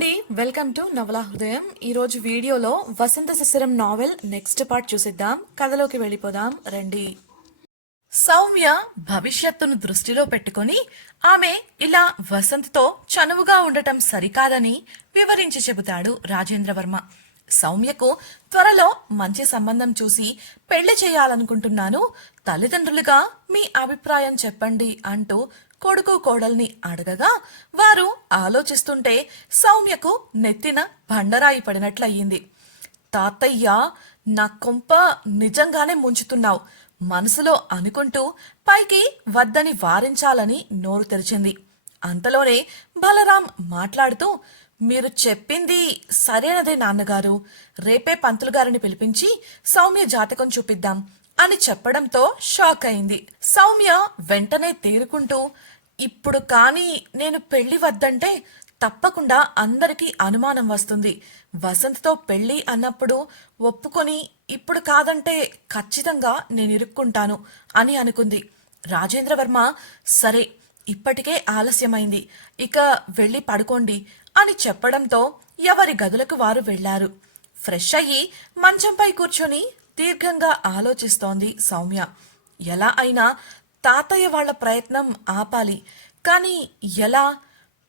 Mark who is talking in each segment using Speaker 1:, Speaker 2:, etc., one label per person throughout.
Speaker 1: అండి welcome to నవలా హృదయం. ఈరోజు వీడియోలో Vasantha Sisiram novel next part చూసిద్దాం. కథలోకి వెళ్ళిపోదాం రండి. సౌమ్య భవిష్యత్తును దృష్టిలో పెట్టుకొని ఆమె ఇలా వసంత్తో చనువుగా ఉండటం సరికాదని వివరించి చెబుతాడు రాజేంద్రవర్మ. సౌమ్యకు త్వరలో మంచి సంబంధం చూసి పెళ్ళి చేయాలనుకుంటున్నాను. తల్లిదండ్రులుగా మీ అభిప్రాయం చెప్పండి అంటూ కొడుకు కోడల్ని అడగగా వారు ఆలోచిస్తుంటే సౌమ్యకు నెత్తిన బండరాయి పడినట్లయింది. తాతయ్య నా కొంప నిజంగానే ముంచుతున్నావు. మనసులో అనుకుంటూ పైకి వద్దని వారించాలని నోరు తెరిచింది. అంతలోనే బలరాం మాట్లాడుతూ మీరు చెప్పింది సరైనదే నాన్నగారు. రేపే పంతులు గారిని పిలిపించి సౌమ్య జాతకం చూపిద్దాం అని చెప్పడంతో షాక్ అయింది. సౌమ్య వెంటనే తేరుకుంటూ ఇప్పుడు కానీ నేను పెళ్ళి వద్దంటే తప్పకుండా అందరికీ అనుమానం వస్తుంది. వసంత్తో పెళ్ళి అన్నప్పుడు ఒప్పుకొని ఇప్పుడు కాదంటే ఖచ్చితంగా నేను ఇరుక్కుంటాను అని అనుకుంది. రాజేంద్రవర్మ సరే ఇప్పటికే ఆలస్యమైంది. ఇక వెళ్ళి పడుకోండి అని చెప్పడంతో ఎవరి గదులకు వారు వెళ్ళారు ఫ్రెష్ అయ్యి మంచంపై కూర్చొని దీర్ఘంగా ఆలోచిస్తోంది సౌమ్య. ఎలా అయినా తాతయ్య వాళ్ళ ప్రయత్నం ఆపాలి. కానీ ఎలా?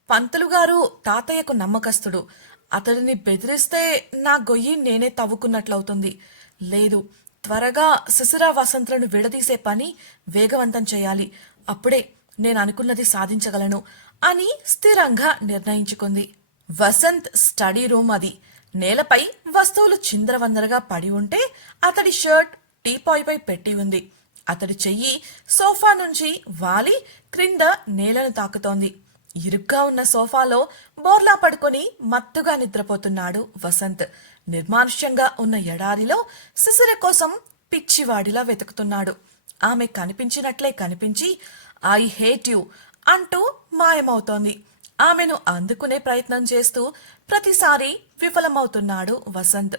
Speaker 1: పంతులు గారు తాతయ్యకు నమ్మకస్తుడు. అతడిని బెదిరిస్తే నా గొయ్యి నేనే తవ్వుకున్నట్లవుతుంది. లేదు త్వరగా శిశిర వసంతులను విడదీసే పని వేగవంతం చేయాలి. అప్పుడే నేను అనుకున్నది సాధించగలను అని స్థిరంగా నిర్ణయించుకుంది. వసంత్ స్టడీ రూమ్ అది. నేలపై వస్తువులు చిందరవందరగా పడి ఉంటే అతడి షర్ట్ టీపాయ్పై పెట్టి ఉంది. అతడి చెయ్యి సోఫా నుంచి వాలి క్రింద నేలను తాకుతోంది. ఇరుగ్గా ఉన్న సోఫాలో బోర్లా పడుకొని మత్తుగా నిద్రపోతున్నాడు వసంత్. నిర్మానుష్యంగా ఉన్న ఎడారిలో శిశిర కోసం పిచ్చివాడిలా వెతుకుతున్నాడు. ఆమె కనిపించినట్లే కనిపించి ఐ హేట్ యు అంటూ మాయమవుతోంది. ఆమెను అందుకునే ప్రయత్నం చేస్తూ ప్రతిసారి విఫలమవుతున్నాడు వసంత్.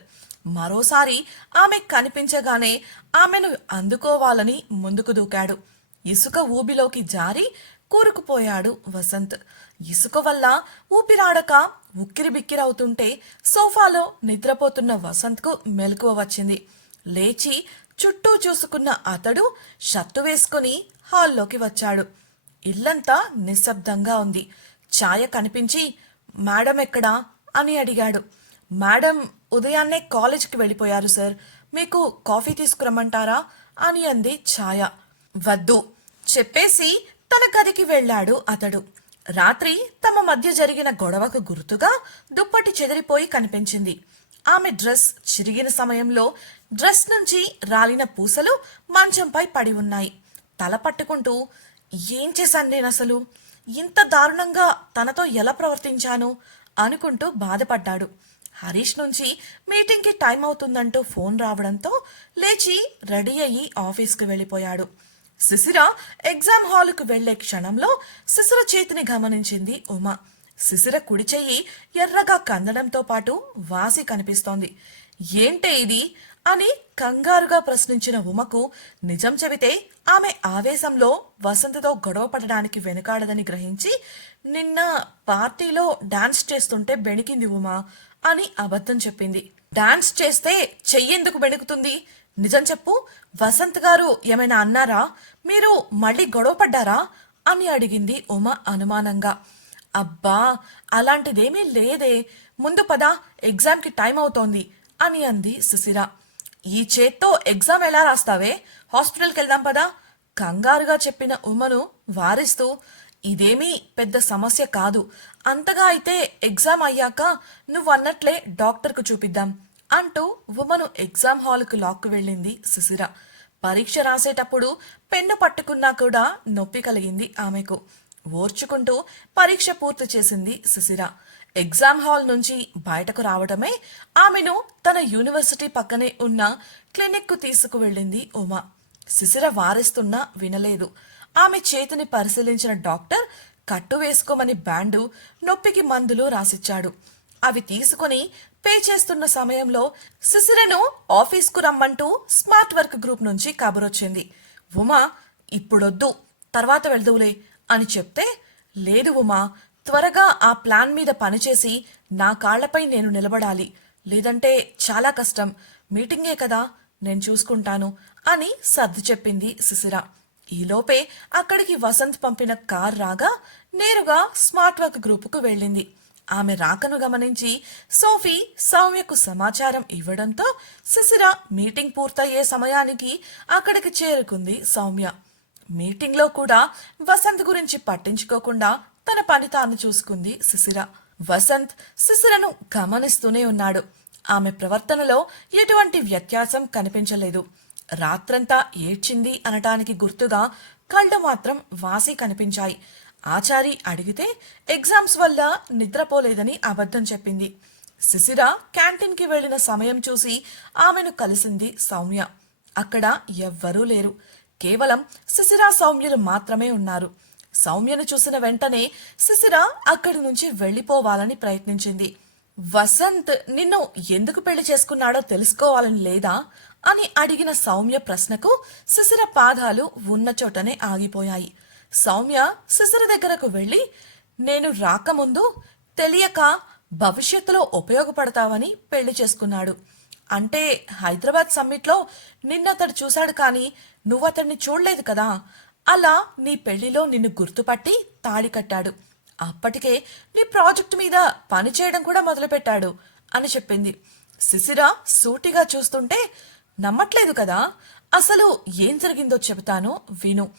Speaker 1: మరోసారి ఆమె కనిపించగానే ఆమెను అందుకోవాలని ముందుకు దూకాడు. ఇసుక ఊబిలోకి జారి కూరుకుపోయాడు వసంత్. ఇసుక వల్ల ఊపిరాడక ఉక్కిరి బిక్కిరవుతుంటే సోఫాలో నిద్రపోతున్న వసంత్కు మెలకువ వచ్చింది. లేచి చుట్టూ చూసుకున్న అతడు షర్టు వేసుకుని హాల్లోకి వచ్చాడు. ఇల్లంతా నిశ్శబ్దంగా ఉంది. ఛాయ కనిపించి మేడం ఎక్కడా అని అడిగాడు. మేడం ఉదయాన్నే కాలేజ్కి వెళ్ళిపోయారు సార్. మీకు కాఫీ తీసుకురమ్మంటారా? అని అంది ఛాయ. వద్దు. చెప్పేసి తన గదికి వెళ్ళాడు అతడు. రాత్రి తమ మధ్య జరిగిన గొడవకు గుర్తుగా దుప్పటి చెదిరిపోయి కనిపించింది. ఆమె డ్రెస్ చిరిగిన సమయంలో డ్రెస్ నుంచి రాలిన పూసలు మంచంపై పడి ఉన్నాయి. తల పట్టుకుంటూ ఏం చేశాను నేను అసలు? ఇంత దారుణంగా తనతో ఎలా ప్రవర్తించాను? అనుకుంటూ బాధపడ్డాడు. హరీష్ నుంచి మీటింగ్కి టైం అవుతుందంటూ ఫోన్ రావడంతో లేచి రెడీ అయ్యి ఆఫీస్కి వెళ్ళిపోయాడు. శిశిర ఎగ్జామ్ హాల్కు వెళ్ళే క్షణంలో శిశిర చేతిని గమనించింది ఉమ. శిశిర కుడి చెయ్యి ఎర్రగా కందడంతో పాటు వాసి కనిపిస్తోంది. ఏంటే ఇది? అని కంగారుగా ప్రశ్నించిన ఉమకు నిజం చెబితే ఆమె ఆవేశంలో వసంతతో గొడవ పడడానికి వెనుకాడదని గ్రహించి నిన్న పార్టీలో డాన్స్ చేస్తుంటే బెణికింది ఉమా. అని అబద్ధం చెప్పింది. డాన్స్ చేస్తే చెయ్యెందుకు బెణుకుతుంది నిజం చెప్పు. వసంత్ గారు ఏమైనా అన్నారా? మీరు మళ్ళీ గొడవ పడ్డారా? అని అడిగింది ఉమ అనుమానంగా. అబ్బా అలాంటిదేమీ లేదే. ముందు పద ఎగ్జామ్కి టైం అవుతోంది అని అంది సుశిర ఈ చేత్తో ఎగ్జామ్ ఎలా రాస్తావే? హాస్పిటల్కి వెళ్దాం పదా కంగారుగా చెప్పిన ఉమను వారిస్తూ. ఇదేమీ పెద్ద సమస్య కాదు. అంతగా అయితే ఎగ్జామ్ అయ్యాక నువ్వన్నట్లే డాక్టర్కు చూపిద్దాం అంటూ ఉమను ఎగ్జామ్ హాల్కు లాక్కు వెళ్ళింది సుశిర. పరీక్ష రాసేటప్పుడు పెన్ను పట్టుకున్నా కూడా నొప్పి కలిగింది ఆమెకు. ఓర్చుకుంటూ పరీక్ష పూర్తి చేసింది సుశిర. ఎగ్జామ్ హాల్ నుంచి బయటకు రావడమే ఆమెను తన యూనివర్సిటీ పక్కనే ఉన్న క్లినిక్కు తీసుకువెళ్ళింది ఉమా. శిశిర వారిస్తున్నా వినలేదు. ఆమె చేతిని పరిశీలించిన డాక్టర్ కట్టు వేసుకోమని బ్యాండు నొప్పికి మందులు రాసిచ్చాడు. అవి తీసుకుని పే చేస్తున్న సమయంలో శిశిరను ఆఫీస్కు రమ్మంటూ స్మార్ట్ వర్క్ గ్రూప్ నుంచి కబురొచ్చింది. ఉమా ఇప్పుడొద్దు తర్వాత వెళ్దువులే అని చెప్తే లేదు ఉమా త్వరగా ఆ ప్లాన్ మీద పనిచేసి నా కాళ్ళపై నేను నిలబడాలి. లేదంటే చాలా కష్టం. మీటింగే కదా నేను చూసుకుంటాను అని సర్ది చెప్పింది శిశిర ఈలోపే అక్కడికి వసంత్ పంపిన కార్ రాగా నేరుగా స్మార్ట్ వర్క్ గ్రూపుకు వెళ్ళింది. ఆమె రాకను గమనించి సోఫీ సౌమ్యకు సమాచారం ఇవ్వడంతో శిశిర మీటింగ్ పూర్తయ్యే సమయానికి అక్కడికి చేరుకుంది సౌమ్య. మీటింగ్లో కూడా వసంత్ గురించి పట్టించుకోకుండా తన పని తాను చూసుకుంది శిశిర వసంత్ శిశిరను గమనిస్తూనే ఉన్నాడు. ఆమె ప్రవర్తనలో ఎటువంటి వ్యత్యాసం కనిపించలేదు. రాత్రంతా ఏడ్చింది అనటానికి గుర్తుగా కళ్ళు మాత్రం వాసి కనిపించాయి. ఆచారి అడిగితే ఎగ్జామ్స్ వల్ల నిద్రపోలేదని అబద్ధం చెప్పింది. శిశిర క్యాంటీన్కి వెళ్ళిన సమయం చూసి ఆమెను కలిసింది సౌమ్య. అక్కడ ఎవ్వరూ లేరు. కేవలం శిశిర సౌమ్యులు మాత్రమే ఉన్నారు. సౌమ్యను చూసిన వెంటనే శిశిర అక్కడి నుంచి వెళ్ళిపోవాలని ప్రయత్నించింది. వసంత్ నిన్ను ఎందుకు పెళ్ళి చేసుకున్నాడో తెలుసుకోవాలని లేదా? అని అడిగిన సౌమ్య ప్రశ్నకు శిశిర పాదాలు ఉన్న చోటనే ఆగిపోయాయి. సౌమ్య శిశిర దగ్గరకు వెళ్ళి నేను రాకముందు తెలియక భవిష్యత్తులో ఉపయోగపడతావని పెళ్ళి చేసుకున్నాడు. అంటే హైదరాబాద్ సమ్మిట్లో నిన్నతడు చూశాడు కానీ నువ్వు అతన్ని చూడలేదు కదా. అలా నీ పెళ్ళిలో నిన్ను గుర్తుపట్టి తాళి కట్టాడు. అప్పటికే నీ ప్రాజెక్టు మీద పని చేయడం కూడా మొదలుపెట్టాడు అని చెప్పింది. శిశిర సూటిగా చూస్తుంటే నమ్మట్లేదు కదా. అసలు ఏం జరిగిందో చెబుతాను విను.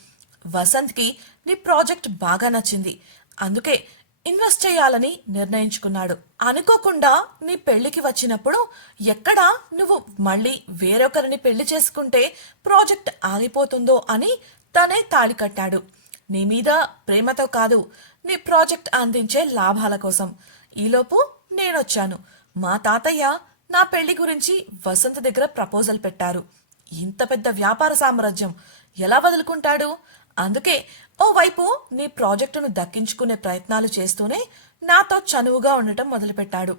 Speaker 1: వసంత్కి నీ ప్రాజెక్ట్ బాగా నచ్చింది. అందుకే ఇన్వెస్ట్ చేయాలని నిర్ణయించుకున్నాడు. అనుకోకుండా నీ పెళ్ళికి వచ్చినప్పుడు ఎక్కడా నువ్వు మళ్ళీ వేరొకరిని పెళ్ళి చేసుకుంటే ప్రాజెక్ట్ ఆగిపోతుందో అని తనే తాళి కట్టాడు. నీ మీద ప్రేమతో కాదు నీ ప్రాజెక్ట్ అందించే లాభాల కోసం. ఈలోపు నేనొచ్చాను. మా తాతయ్య నా పెళ్ళి గురించి వసంత్ దగ్గర ప్రపోజల్ పెట్టారు. ఇంత పెద్ద వ్యాపార సామ్రాజ్యం ఎలా వదులుకుంటాడు? అందుకే ఓవైపు నీ ప్రాజెక్టును దక్కించుకునే ప్రయత్నాలు చేస్తూనే నాతో చనువుగా ఉండటం మొదలుపెట్టాడు.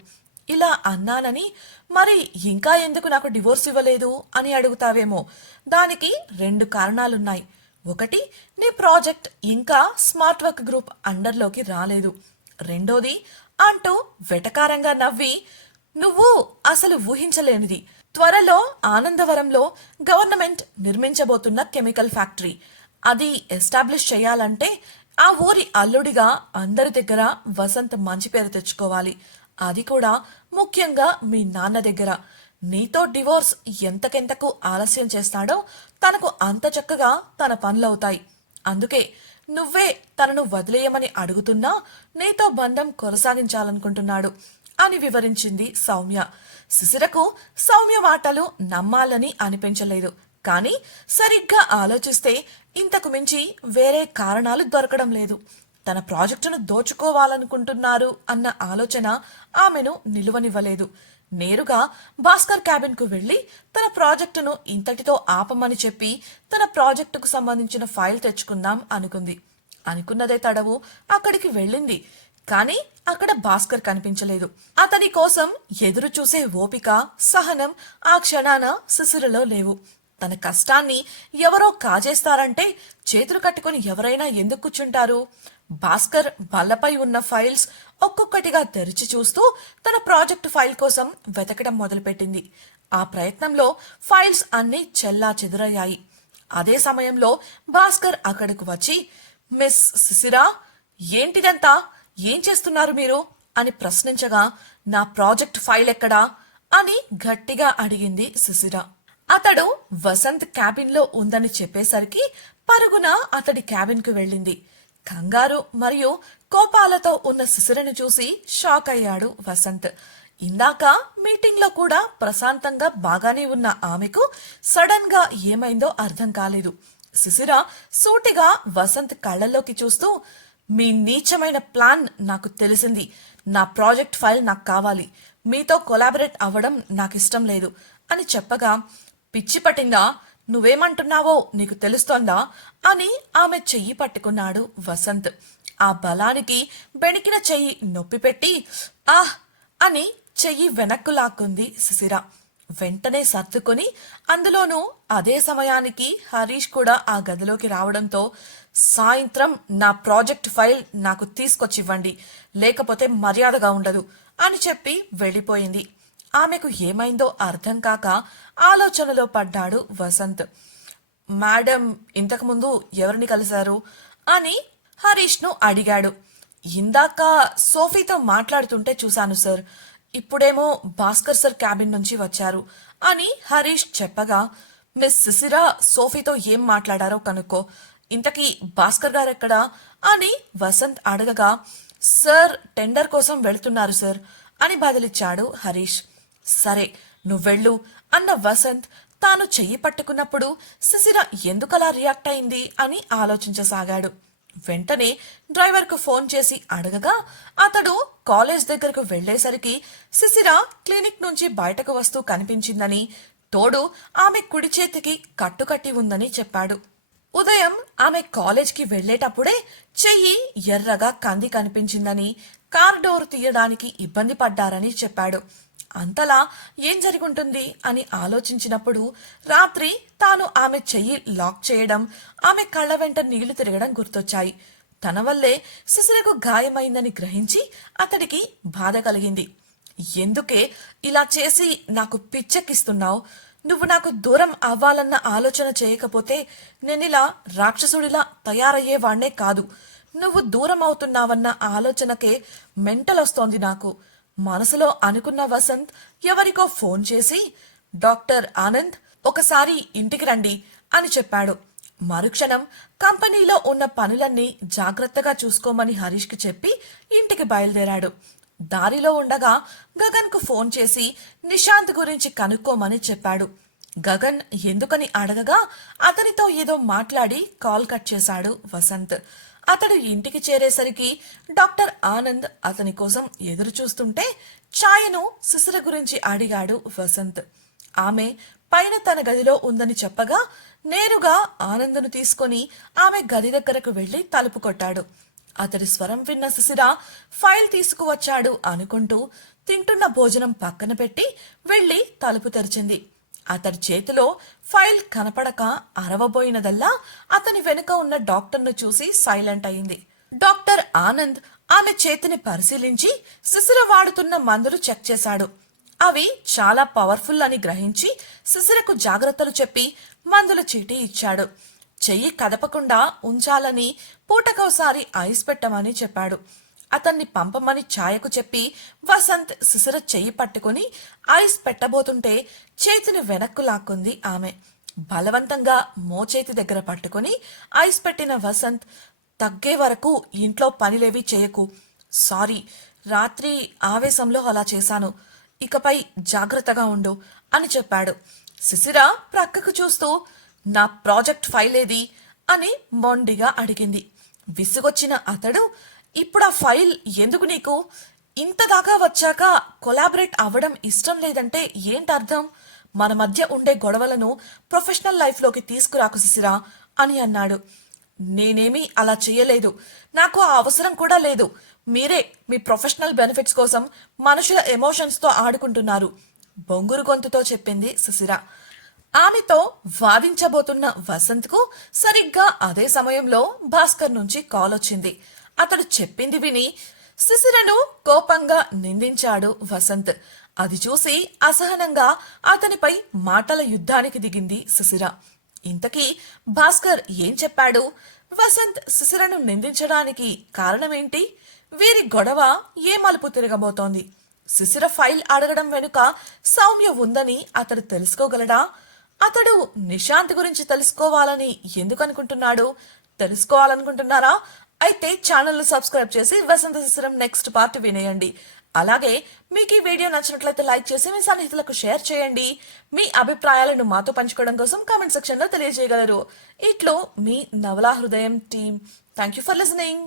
Speaker 1: ఇలా అన్నానని మరి ఇంకా ఎందుకు నాకు డివోర్స్ ఇవ్వలేదు అని అడుగుతావేమో? దానికి రెండు కారణాలున్నాయి. ఒకటి నీ ప్రాజెక్ట్ ఇంకా స్మార్ట్ వర్క్ గ్రూప్ అండర్లోకి రాలేదు. రెండోది అంటూ వెటకారంగా నవ్వి నువ్వు అసలు ఊహించలేనిది. త్వరలో ఆనందవరంలో గవర్నమెంట్ నిర్మించబోతున్న కెమికల్ ఫ్యాక్టరీ. అది ఎస్టాబ్లిష్ చేయాలంటే ఆ ఊరి అల్లుడిగా అందరి దగ్గర వసంత్ మంచి పేరు తెచ్చుకోవాలి. అది కూడా ముఖ్యంగా మీ నాన్న దగ్గర. నీతో డివోర్స్ ఎంతకెంతకు ఆలస్యం చేస్తాడో తనకు అంత చక్కగా తన పనులవుతాయి. అందుకే నువ్వే తనను వదిలేయమని అడుగుతున్నా నీతో బంధం కొనసాగించాలనుకుంటున్నాడు. అని వివరించింది సౌమ్య. శిశిరకు సౌమ్య మాటలు నమ్మాలని అనిపించలేదు. కానీ సరిగ్గా ఆలోచిస్తే ఇంతకు మించి వేరే కారణాలు దొరకడం లేదు. తన ప్రాజెక్టును దోచుకోవాలనుకుంటున్నారు అన్న ఆలోచన ఆమెను నిలువనివ్వలేదు. నేరుగా భాస్కర్ క్యాబిన్కు వెళ్ళి వెళ్ళి తన ప్రాజెక్టును ఇంతటితో ఆపమని చెప్పి తన ప్రాజెక్టుకు సంబంధించిన ఫైల్ తెచ్చుకుందాం అనుకుంది. అనుకున్నదే తడవు అక్కడికి వెళ్ళింది. కానీ అక్కడ భాస్కర్ కనిపించలేదు. అతని కోసం ఎదురు చూసే ఓపిక సహనం ఆ క్షణాన శిశిరలో లేవు. తన కష్టాన్ని ఎవరో కాజేస్తారంటే చేతులు కట్టుకుని ఎవరైనా ఎందుకు కూర్చుంటారు? భాస్కర్ బల్లపై ఉన్న ఫైల్స్ ఒక్కొక్కటిగా తెరిచి చూస్తూ తన ప్రాజెక్టు ఫైల్ కోసం వెతకడం మొదలుపెట్టింది. ఆ ప్రయత్నంలో ఫైల్స్ అన్నీ చెల్లా చెదురయ్యాయి. అదే సమయంలో భాస్కర్ అక్కడకు వచ్చి మిస్ సిసిరా ఏంటిదంతా? ఏం చేస్తున్నారు మీరు? అని ప్రశ్నించగా నా ప్రాజెక్ట్ ఫైల్ ఎక్కడా? అని గట్టిగా అడిగింది శిశిర అతడు వసంత్ క్యాబిన్లో ఉందని చెప్పేసరికి పరుగున అతడి క్యాబిన్కు వెళ్ళింది. కంగారు మరియు కోపాలతో ఉన్న సుశిరను చూసి షాక్ అయ్యాడు వసంత్. ఇందాక మీటింగ్లో కూడా ప్రశాంతంగా బాగానే ఉన్న ఆమెకు సడన్గా ఏమైందో అర్థం కాలేదు. సుశిర సూటిగా వసంత్ కళ్ళల్లోకి చూస్తూ మీ నీచమైన ప్లాన్ నాకు తెలిసింది. నా ప్రాజెక్ట్ ఫైల్ నాకు కావాలి. మీతో కొలాబరేట్ అవ్వడం నాకు ఇష్టం లేదు అని చెప్పగా పిచ్చి పట్టిందా? నువ్వేమంటున్నావో నీకు తెలుస్తోందా? అని ఆమె చెయ్యి పట్టుకున్నాడు వసంత్. ఆ బలానికి బెణికిన చెయ్యి నొప్పి పెట్టి ఆహ్! అని చెయ్యి వెనక్కు లాక్కుంది శిశిర వెంటనే సర్దుకొని అందులోనూ అదే సమయానికి హరీష్ కూడా ఆ గదిలోకి రావడంతో సాయంత్రం నా ప్రాజెక్ట్ ఫైల్ నాకు తీసుకొచ్చివ్వండి లేకపోతే మర్యాదగా ఉండదు అని చెప్పి వెళ్ళిపోయింది. ఆమెకు ఏమైందో అర్థం కాక ఆలోచనలో పడ్డాడు వసంత్. మేడం ఇంతకుముందు ఎవరిని కలిశారు? అని హరీష్ను అడిగాడు. ఇందాక సోఫీతో మాట్లాడుతుంటే చూశాను సార్. ఇప్పుడేమో భాస్కర్ సార్ క్యాబిన్ నుంచి వచ్చారు అని హరీష్ చెప్పగా మిస్ సిసిరా సోఫీతో ఏం మాట్లాడారో కనుక్కో. ఇంతకీ భాస్కర్ గారెక్కడా అని వసంత్ అడగగా సార్ టెండర్ కోసం వెళుతున్నారు సార్ అని బదిలిచ్చాడు హరీష్. సరే నువ్వెళ్ళు అన్న వసంత్ తాను చెయ్యి పట్టుకున్నప్పుడు శిశిర ఎందుకలా రియాక్ట్ అయింది అని ఆలోచించసాగాడు. వెంటనే డ్రైవర్కు ఫోన్ చేసి అడగగా అతడు కాలేజ్ దగ్గరకు వెళ్ళేసరికి శిశిర క్లినిక్ నుంచి బయటకు వస్తూ కనిపించిందని తోడు ఆమె కుడి చేతికి కట్టుకట్టి ఉందని చెప్పాడు. ఉదయం ఆమె కాలేజ్కి వెళ్ళేటప్పుడే చెయ్యి ఎర్రగా కంది కనిపించిందని కార్ డోర్ తీయడానికి ఇబ్బంది పడ్డారని చెప్పాడు. అంతలా ఏం జరుగుంటుంది అని ఆలోచించినప్పుడు రాత్రి తాను ఆమె చెయ్యి లాక్ చేయడం ఆమె కళ్ళ వెంట నీళ్ళు తిరగడం గుర్తొచ్చాయి. తన వల్లే శిశిరకు గాయమైందని గ్రహించి అతడికి బాధ కలిగింది. ఎందుకే ఇలా చేసి నాకు పిచ్చెక్కిస్తున్నావు? నువ్వు నాకు దూరం అవ్వాలన్న ఆలోచన చేయకపోతే నేనిలా రాక్షసుడిలా తయారయ్యేవాణ్ణే కాదు. నువ్వు దూరం అవుతున్నావన్న ఆలోచనకే మెంటల్ వస్తోంది నాకు. మనసులో అనుకున్న వసంత్ ఎవరికో ఫోన్ చేసి డాక్టర్ ఆనంద్ ఒకసారి ఇంటికి రండి అని చెప్పాడు. మరుక్షణం కంపెనీలో ఉన్న పనులన్నీ జాగ్రత్తగా చూసుకోమని హరీష్కి చెప్పి ఇంటికి బయలుదేరాడు. దారిలో ఉండగా గగన్కు ఫోన్ చేసి నిశాంత్ గురించి కనుక్కోమని చెప్పాడు. గగన్ ఎందుకని అడగగా అతనితో ఏదో మాట్లాడి కాల్ కట్ చేశాడు వసంత్. అతడు ఇంటికి చేరేసరికి డాక్టర్ ఆనంద్ అతని కోసం ఎదురు చూస్తుంటే ఛాయను శిశిర గురించి అడిగాడు వసంత్. ఆమె పైన తన గదిలో ఉందని చెప్పగా నేరుగా ఆనందను తీసుకొని ఆమె గది దగ్గరకు వెళ్ళి తలుపు కొట్టాడు. అతడి స్వరం విన్న శిశిర ఫైల్ తీసుకువచ్చాడు అనుకుంటూ తింటున్న భోజనం పక్కన పెట్టి వెళ్ళి తలుపు తెరిచింది. అతడి చేతిలో ఫైల్ కనపడక అరవబోయినదల్లా అతని వెనుక ఉన్న డాక్టర్ను చూసి సైలెంట్ అయింది. డాక్టర్ ఆనంద్ ఆమె చేతిని పరిశీలించి శిశిర వాడుతున్న మందులు చెక్ చేశాడు. అవి చాలా పవర్ఫుల్ అని గ్రహించి శిశిరకు జాగ్రత్తలు చెప్పి మందుల చీటీ ఇచ్చాడు. చెయ్యి కదపకుండా ఉంచాలని పూటకోసారి ఐస్ పెట్టమని చెప్పాడు. అతన్ని పంపమని ఛాయకు చెప్పి వసంత్ శిశిర చెయ్యి పట్టుకుని ఐస్ పెట్టబోతుంటే చేతిని వెనక్కు లాక్కుంది ఆమె. బలవంతంగా మోచేతి దగ్గర పట్టుకుని ఐస్ పెట్టిన వసంత్ తగ్గే వరకు ఇంట్లో పనిలేవి చేయకు. సారీ రాత్రి ఆవేశంలో అలా చేశాను. ఇకపై జాగ్రత్తగా ఉండు అని చెప్పాడు. శిశిర ప్రక్కకు చూస్తూ నా ప్రాజెక్ట్ ఫైల్ ఏది? అని మొండిగా అడిగింది. విసుగొచ్చిన అతడు ఇప్పుడు ఆ ఫైల్ ఎందుకు నీకు? ఇంతదాకా వచ్చాక కొలాబరేట్ అవ్వడం ఇష్టం లేదంటే ఏంటి అర్థం? మన మధ్య ఉండే గొడవలను ప్రొఫెషనల్ లైఫ్లోకి తీసుకురాకు శిశిరా అని అన్నాడు. నేనేమీ అలా చేయలేదు నాకు ఆ అవసరం కూడా లేదు. మీరే మీ ప్రొఫెషనల్ బెనిఫిట్స్ కోసం మనుషుల ఎమోషన్స్తో ఆడుకుంటున్నారు బొంగురు గొంతుతో చెప్పింది సుశిర ఆమెతో వాదించబోతున్న వసంత్కు సరిగ్గా అదే సమయంలో భాస్కర్ నుంచి కాల్ వచ్చింది. అతడు చెప్పింది విని శిశిరను కోపంగా నిందించాడు వసంత్. అది చూసి అసహనంగా అతనిపై మాటల యుద్ధానికి దిగింది శిశిర. ఇంతకీ భాస్కర్ ఏం చెప్పాడు? వసంత్ శిశిరను నిందించడానికి కారణమేంటి? వీరి గొడవ ఏ మలుపు తిరగబోతోంది? శిశిర ఫైల్ అడగడం వెనుక సౌమ్య ఉందని అతడు తెలుసుకోగలడా? అతడు నిశాంత్ గురించి తెలుసుకోవాలని ఎందుకు అనుకుంటున్నాడు తెలుసుకోవాలనుకుంటున్నారా? అయితే ఛానల్ను సబ్స్క్రైబ్ చేసి వసంత శిశిరం నెక్స్ట్ పార్ట్ వినేయండి. అలాగే మీకు ఈ వీడియో నచ్చినట్లయితే లైక్ చేసి మీ సన్నిహితులకు షేర్ చేయండి. మీ అభిప్రాయాలను మాతో పంచుకోవడం కోసం కామెంట్ సెక్షన్లో తెలియజేయగలరు. ఇట్లో మీ నవలా హృదయం team. Thank you for listening